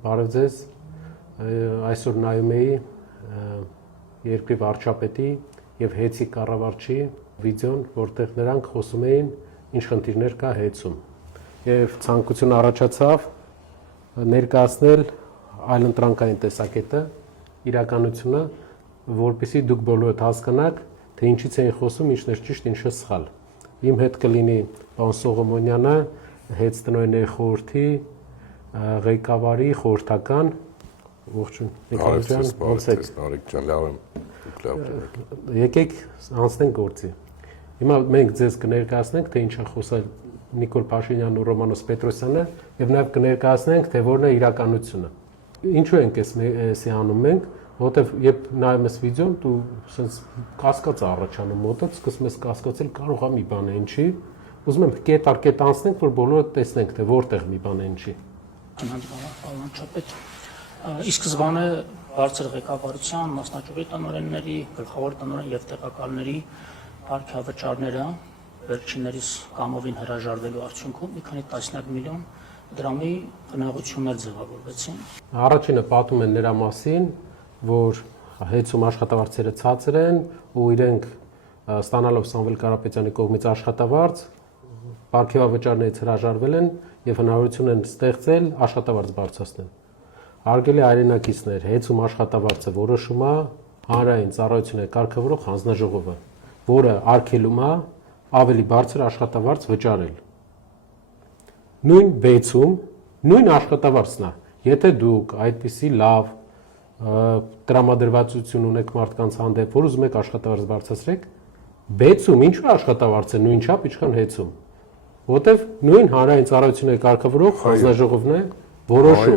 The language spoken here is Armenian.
Բարև ձեզ, այսօր նայում էի երկրի վարչապետի և ՀԵՑ-ի կառավարչի վիդեոն, որտեղ նրանք խոսում էին ինչ խնդիրներ կա ՀԵՑ-ում և ցանկություն առաջացավ ներկայացնել այլընտրանքային տեսակետը, իրականությունը, որպեսզի դուք բոլորդ հասկանաք, թե ինչից էին խոսում, ինչն էր ճիշտ, ինչը սխալ։ Իմ հետ կլինի պարոն Սողոմոնյանը, ՀԵՑ տնօրենների խորհրդի ղեկավարի խորհրդական, եկեք անցնենք գործի։ Հիմա մենք ձեզ կներկայացնենք, թե ինչ է խոսել Նիկոլ Փաշինյանն ու Ռոմանոս Պետրոսյանը և նաև կներկայացնենք, թե որն է իրականությունը։ Ինչու ենք էսի անում մենք, որովհետև երբ նայում ես վիդեոն, դու sense կասկած առաջանում մոտդ, սկսում ես կասկածել, կարող է մի բան է ինչի։ Ուզում եմ կետ առ կետ անցնենք, որ բոլորը տեսնենք, թե որտեղ մի բան է ինչի։ Ի սկզբանե բարձր ղեկավարության, մասնաճյուղի տնօրենների, գլխավոր տնօրեն և տեղակալների կարգավճարները վերջիններիս կամովին հրաժարվելու արդյունքում մի քանի տասնյակ միլիոն դրամի խնայողություններ ձևավորվեցին։ Առաջինը պատում են նրա մասին, որ ՀԵՑ-ում աշխատավարձերը ցածր են ու իրենք ստանալով Սամվել Կարապետյանի կողմից աշխատավարձ, պարգևավճարներից հրաժարվել են և հնարավորություն են ստեղծել աշխատավարձ բարձրացնել։ Հարգելի հայրենակիցներ, ՀԵՑ-ում աշխատավարձը որոշում է հանրային ծառայությունների կարգավորող հանձնաժողովը, որը արգելում է ավելի բարձր աշխատավարձ վճարել։ Նույն ՎԵՑ-ում նույն աշխատավարձն է, եթե դուք այդպիսի լավ տրամադրվածություն ունեք մարդկանց հանդեպ, որ ուզում եք աշխատավարձ բարձրացրեք, ՎԵՑ-ում ինչու աշխատավարձը նույն չափ, ինչքան ՀԵՑ-ում, որտեվ նույն հանրային ծառայությունների կարգավորող հանձնաժողովն է որոշում։